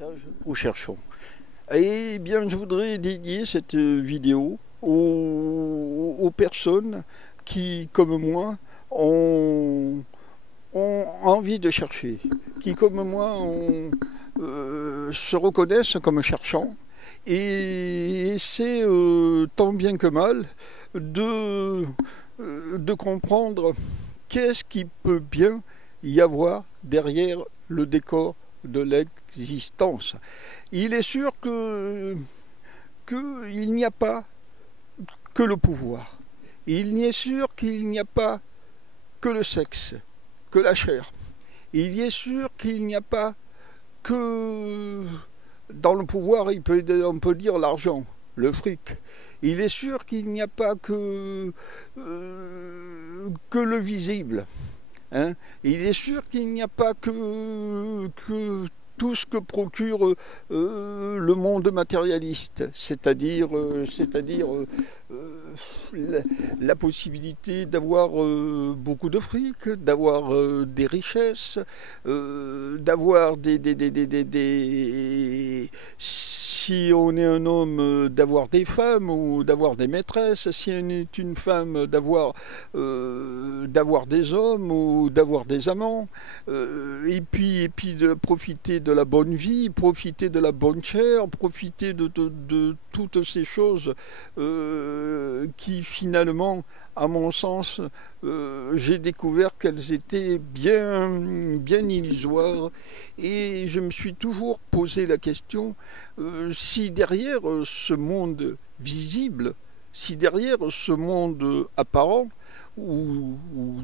message aux chercheurs. Eh bien, je voudrais dédier cette vidéo aux personnes qui, comme moi, ont envie de chercher, qui, comme moi, se reconnaissent comme cherchants et essaient tant bien que mal de comprendre qu'est-ce qui peut bien y avoir derrière le décor de l'existence. Il est sûr qu'il n'y a pas que le pouvoir. Il est sûr qu'il n'y a pas que le sexe, que la chair. Il est sûr qu'il n'y a pas que dans le pouvoir, on peut dire l'argent, le fric. Il est sûr qu'il n'y a pas que le visible. Hein? Il est sûr qu'il n'y a pas que tout ce que procure le monde matérialiste, c'est-à-dire la possibilité d'avoir beaucoup de fric, d'avoir des richesses, d'avoir si on est un homme, d'avoir des femmes ou d'avoir des maîtresses, si on est une femme, d'avoir des hommes ou d'avoir des amants, et puis de profiter de la bonne vie, profiter de la bonne chair, profiter de toutes ces choses qui finalement, à mon sens, j'ai découvert qu'elles étaient bien illusoires, et je me suis toujours posé la question si derrière ce monde visible, si derrière ce monde apparent, où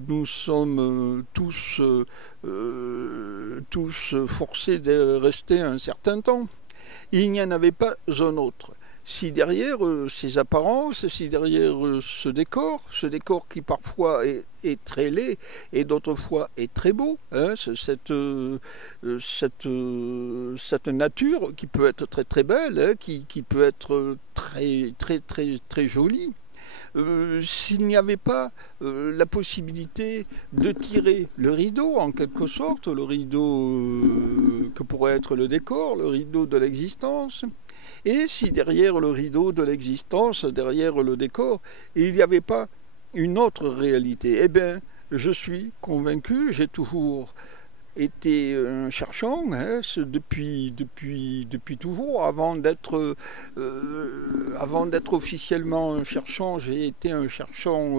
nous sommes tous forcés de rester un certain temps, il n'y en avait pas un autre. Si derrière ces apparences, si derrière ce décor qui parfois est très laid et d'autres fois est très beau, hein, cette nature qui peut être très très belle, hein, qui peut être très jolie, s'il n'y avait pas la possibilité de tirer le rideau, en quelque sorte, le rideau que pourrait être le décor, le rideau de l'existence, et si derrière le rideau de l'existence, derrière le décor, il n'y avait pas une autre réalité, eh bien, je suis convaincu, j'ai toujours été un cherchant, hein, depuis toujours. Avant d'être officiellement un cherchant, j'ai été un cherchant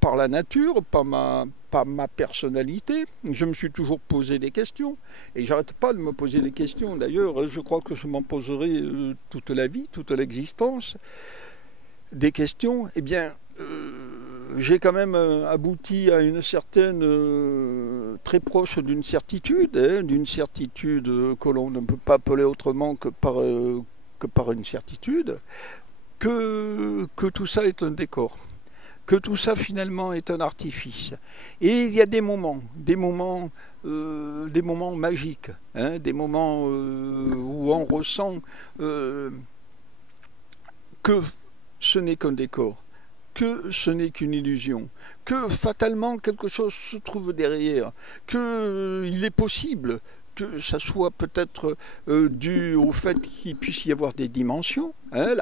par la nature, par ma personnalité. Je me suis toujours posé des questions, et j'arrête pas de me poser des questions. D'ailleurs, je crois que je m'en poserai toute la vie, toute l'existence, des questions. Eh bien, j'ai quand même abouti à une certaine, très proche d'une certitude, hein, que l'on ne peut pas appeler autrement que par une certitude, que tout ça est un décor, que tout ça finalement est un artifice. Et il y a des moments magiques, hein, des moments où on ressent que ce n'est qu'un décor, que ce n'est qu'une illusion, que fatalement quelque chose se trouve derrière, qu'il est possible que ça soit peut-être dû au fait qu'il puisse y avoir des dimensions, hein,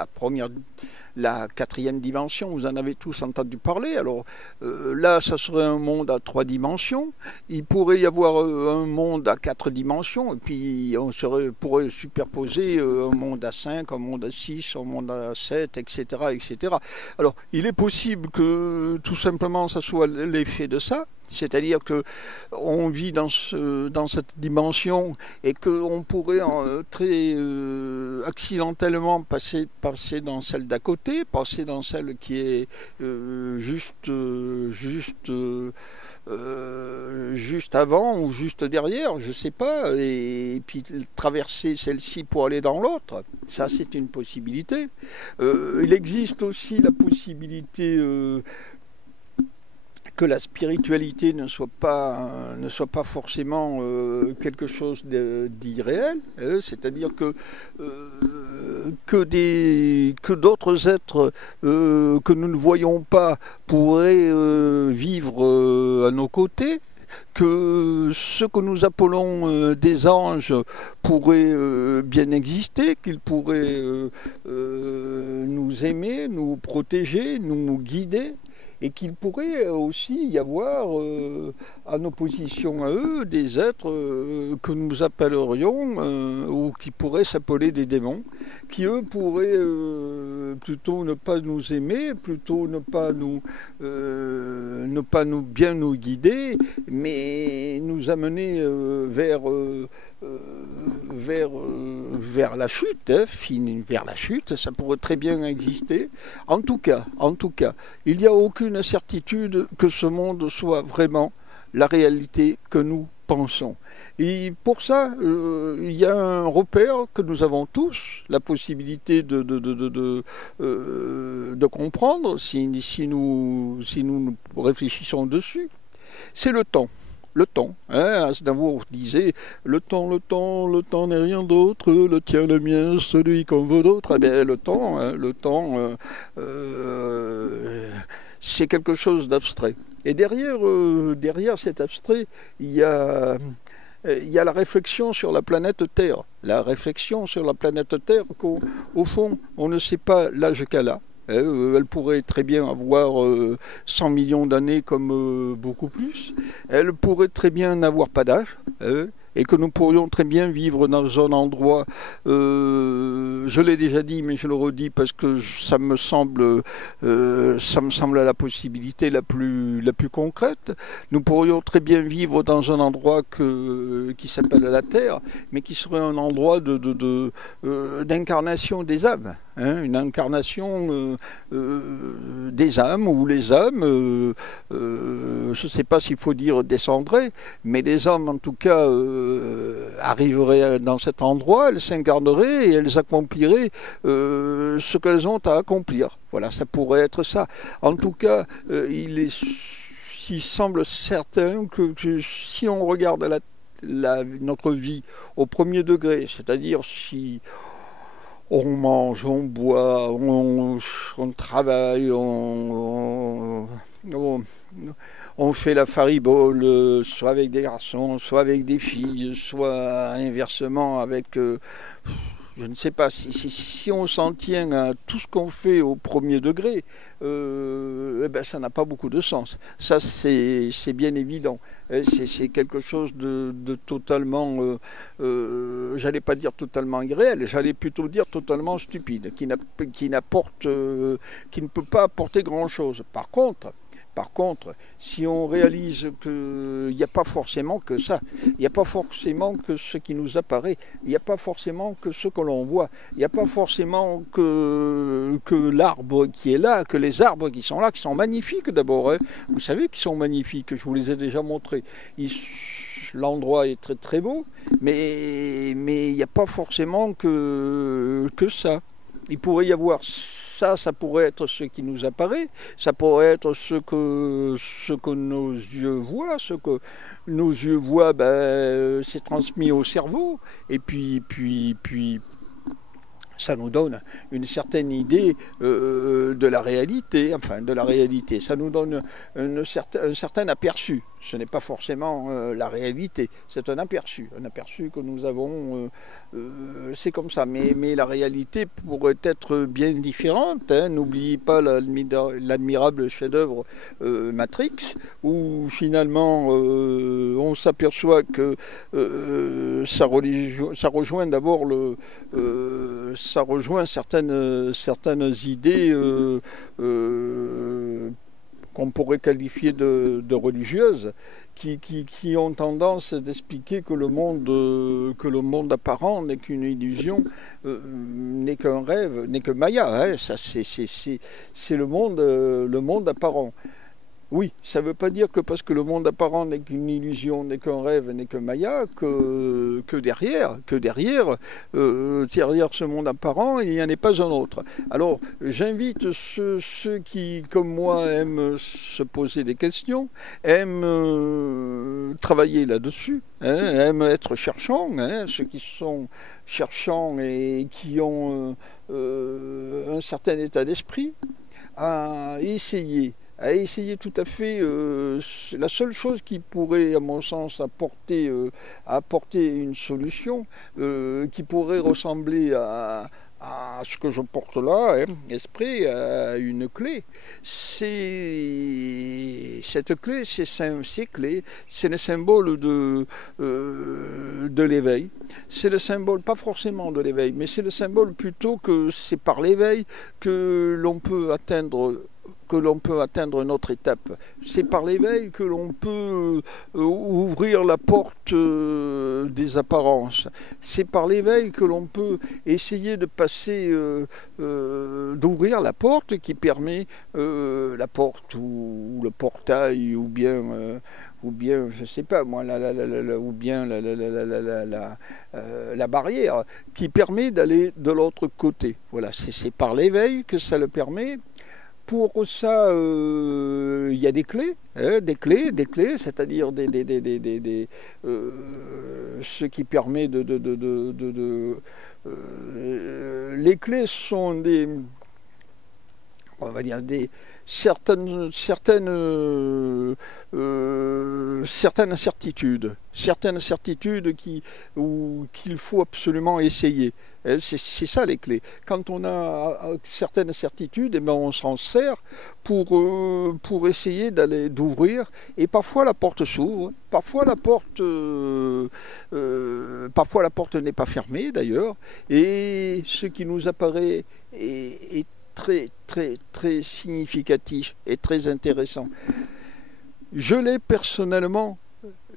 la quatrième dimension, vous en avez tous entendu parler. Alors là, ça serait un monde à 3 dimensions. Il pourrait y avoir un monde à 4 dimensions, et puis on pourrait superposer un monde à 5, un monde à 6, un monde à 7, etc., etc. Alors, il est possible que tout simplement ça soit l'effet de ça, c'est-à-dire que on vit dans cette dimension et qu'on pourrait très accidentellement passer dans celle d'à côté, passer dans celle qui est juste avant ou juste derrière, je sais pas, et puis traverser celle-ci pour aller dans l'autre. Ça, c'est une possibilité. Il existe aussi la possibilité que la spiritualité ne soit pas forcément quelque chose d'irréel, hein, c'est-à-dire que d'autres êtres que nous ne voyons pas pourraient vivre à nos côtés, que ce que nous appelons des anges pourraient bien exister, qu'ils pourraient nous aimer, nous protéger, nous guider, et qu'il pourrait aussi y avoir en opposition à eux des êtres que nous appellerions ou qui pourraient s'appeler des démons, qui eux pourraient plutôt ne pas nous aimer, plutôt ne pas nous bien nous guider, mais nous amener vers la chute, vers la chute, ça pourrait très bien exister. En tout cas, il n'y a aucune certitude que ce monde soit vraiment la réalité que nous pensons. Et pour ça, il y a un repère que nous avons tous, la possibilité de comprendre si nous réfléchissons dessus, c'est le temps. Le temps, hein, Aznavour disait le temps n'est rien d'autre, le tien, le mien, celui qu'on veut d'autre. Eh bien, le temps, c'est quelque chose d'abstrait. Et derrière cet abstrait, il y a la réflexion sur la planète Terre. La réflexion sur la planète Terre qu'au fond, on ne sait pas l'âge qu'elle a. Elle pourrait très bien avoir 100 millions d'années comme beaucoup plus. Elle pourrait très bien n'avoir pas d'âge. Et que nous pourrions très bien vivre dans un endroit, je l'ai déjà dit, mais je le redis parce que ça me semble la possibilité la plus concrète. Nous pourrions très bien vivre dans un endroit qui s'appelle la Terre, mais qui serait un endroit d'incarnation des âmes. Hein, une incarnation des âmes, où les âmes, je ne sais pas s'il faut dire descendraient, mais les âmes en tout cas arriveraient dans cet endroit, elles s'incarneraient et elles accompliraient ce qu'elles ont à accomplir. Voilà, ça pourrait être ça. En tout cas, il semble certain que si on regarde notre vie au premier degré, c'est-à-dire si on mange, on boit, on travaille, on fait la faribole, soit avec des garçons, soit avec des filles, soit inversement avec... je ne sais pas, si on s'en tient à tout ce qu'on fait au premier degré, eh ben, ça n'a pas beaucoup de sens. Ça, c'est bien évident. C'est quelque chose de totalement, j'allais pas dire totalement irréel, j'allais plutôt dire totalement stupide, qui ne peut pas apporter grand-chose. Par contre, si on réalise qu'il n'y a pas forcément que ça, il n'y a pas forcément que ce qui nous apparaît, il n'y a pas forcément que ce que l'on voit, il n'y a pas forcément que l'arbre qui est là, que les arbres qui sont là, qui sont magnifiques d'abord. Hein. Vous savez qu'ils sont magnifiques, je vous les ai déjà montrés. L'endroit est très très beau, mais il n'y a pas forcément que ça. Il pourrait y avoir ça pourrait être ce qui nous apparaît, ça pourrait être ce que nos yeux voient, ce que nos yeux voient, c'est transmis au cerveau, et puis ça nous donne une certaine idée de la réalité, ça nous donne un certain aperçu. Ce n'est pas forcément la réalité, c'est un aperçu que nous avons, c'est comme ça, mais la réalité pourrait être bien différente. Hein. N'oubliez pas l'admirable chef-d'œuvre Matrix, où finalement on s'aperçoit que ça rejoint d'abord ça rejoint certaines idées qu'on pourrait qualifier de religieuses, qui ont tendance d'expliquer que le monde apparent n'est qu'une illusion, n'est qu'un rêve, n'est que Maya. Hein, ça, c'est le monde apparent. Oui, ça ne veut pas dire que parce que le monde apparent n'est qu'une illusion, n'est qu'un rêve, n'est que Maya, que derrière ce monde apparent, il n'y en a pas un autre. Alors, j'invite ceux qui, comme moi, aiment se poser des questions, aiment travailler là-dessus, hein, aiment être cherchants, hein, ceux qui sont cherchants et qui ont un certain état d'esprit, à essayer à essayer tout à fait, la seule chose qui pourrait, à mon sens, apporter une solution, qui pourrait ressembler à ce que je porte là, hein, esprit, à une clé. Cette clé, ces clés, c'est le symbole de l'éveil. C'est le symbole, pas forcément de l'éveil, mais c'est le symbole plutôt que c'est par l'éveil que l'on peut atteindre notre étape. C'est par l'éveil que l'on peut ouvrir la porte des apparences. C'est par l'éveil que l'on peut essayer de passer, d'ouvrir la porte qui permet la porte ou le portail ou bien, je sais pas moi, ou bien la barrière qui permet d'aller de l'autre côté. Voilà, c'est par l'éveil que ça le permet. Pour ça, il y a des clés, hein, des clés, c'est-à-dire ce qui permet les clés sont on va dire certaines certitudes qu'il faut absolument essayer. C'est ça les clés. Quand on a certaines certitudes, eh ben on s'en sert pour essayer d'ouvrir. Et parfois la porte s'ouvre, parfois la porte n'est pas fermée d'ailleurs. Et ce qui nous apparaît est très significatif et très intéressant. Je l'ai personnellement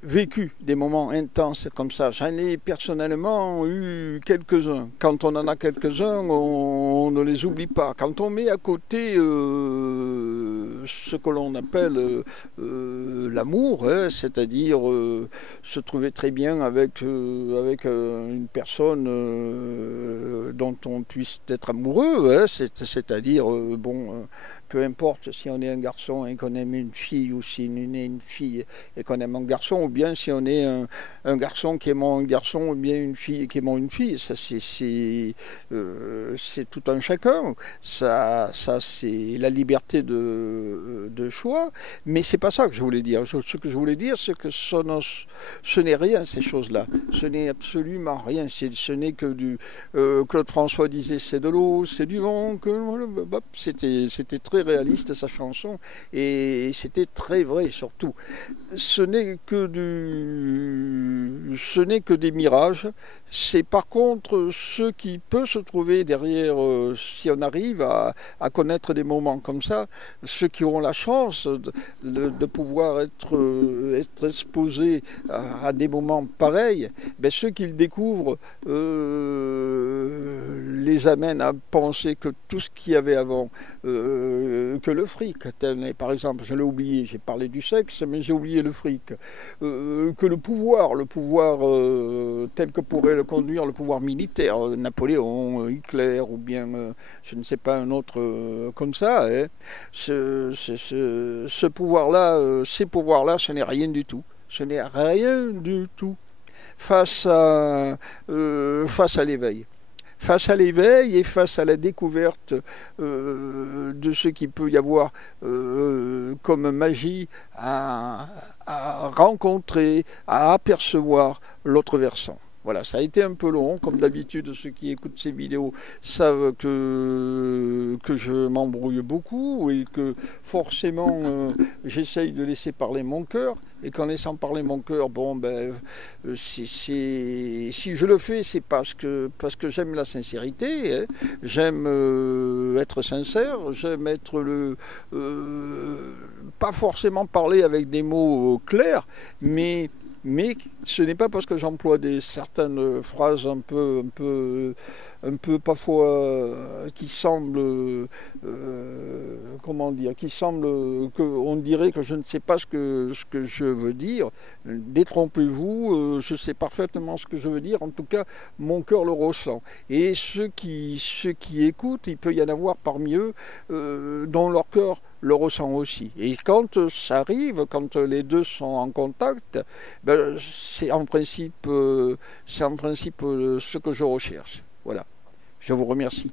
vécu des moments intenses comme ça. J'en ai personnellement eu quelques-uns. Quand on en a quelques-uns, on ne les oublie pas. Quand on met à côté ce que l'on appelle l'amour, hein, c'est-à-dire se trouver très bien avec une personne dont on puisse être amoureux, hein, c'est-à-dire peu importe si on est un garçon et qu'on aime une fille, ou si on est une fille et qu'on aime un garçon, ou bien si on est un garçon qui aime un garçon, ou bien une fille qui aime une fille. Ça, c'est tout un chacun. Ça c'est la liberté de choix. Mais c'est pas ça que je voulais dire. Ce que je voulais dire, c'est que ce n'est rien, ces choses-là. Ce n'est absolument rien. Ce n'est que Claude François disait, c'est de l'eau, c'est du vent. C'était très réaliste sa chanson, et c'était très vrai surtout. Ce n'est que des mirages. C'est par contre ce qui peut se trouver derrière, si on arrive à connaître des moments comme ça, ceux qui auront la chance de pouvoir être exposés à des moments pareils, ben ceux qui le découvrent les amènent à penser que tout ce qu'il y avait avant, que le fric, par exemple, je l'ai oublié, j'ai parlé du sexe, mais j'ai oublié le fric, que le pouvoir tel que pourrait le conduire le pouvoir militaire, Napoléon, Hitler, ou bien, je ne sais pas, un autre comme ça, hein, ce pouvoir-là, ces pouvoirs-là, ce n'est rien du tout. Ce n'est rien du tout face à l'éveil. Face à l'éveil et face à la découverte de ce qu'il peut y avoir comme magie à rencontrer, à apercevoir l'autre versant. Voilà, ça a été un peu long, comme d'habitude. Ceux qui écoutent ces vidéos savent que je m'embrouille beaucoup et que forcément j'essaye de laisser parler mon cœur. Et qu'en laissant parler mon cœur, si je le fais, c'est parce que j'aime la sincérité, hein. J'aime être sincère, j'aime être pas forcément parler avec des mots clairs, mais ce n'est pas parce que j'emploie certaines phrases un peu parfois qui semblent qu'on dirait que je ne sais pas ce que je veux dire. Détrompez-vous, je sais parfaitement ce que je veux dire. En tout cas, mon cœur le ressent. Et ceux qui écoutent, il peut y en avoir parmi eux dont leur cœur le ressent aussi. Et quand ça arrive, quand les deux sont en contact, c'est en principe ce que je recherche. Voilà. Je vous remercie.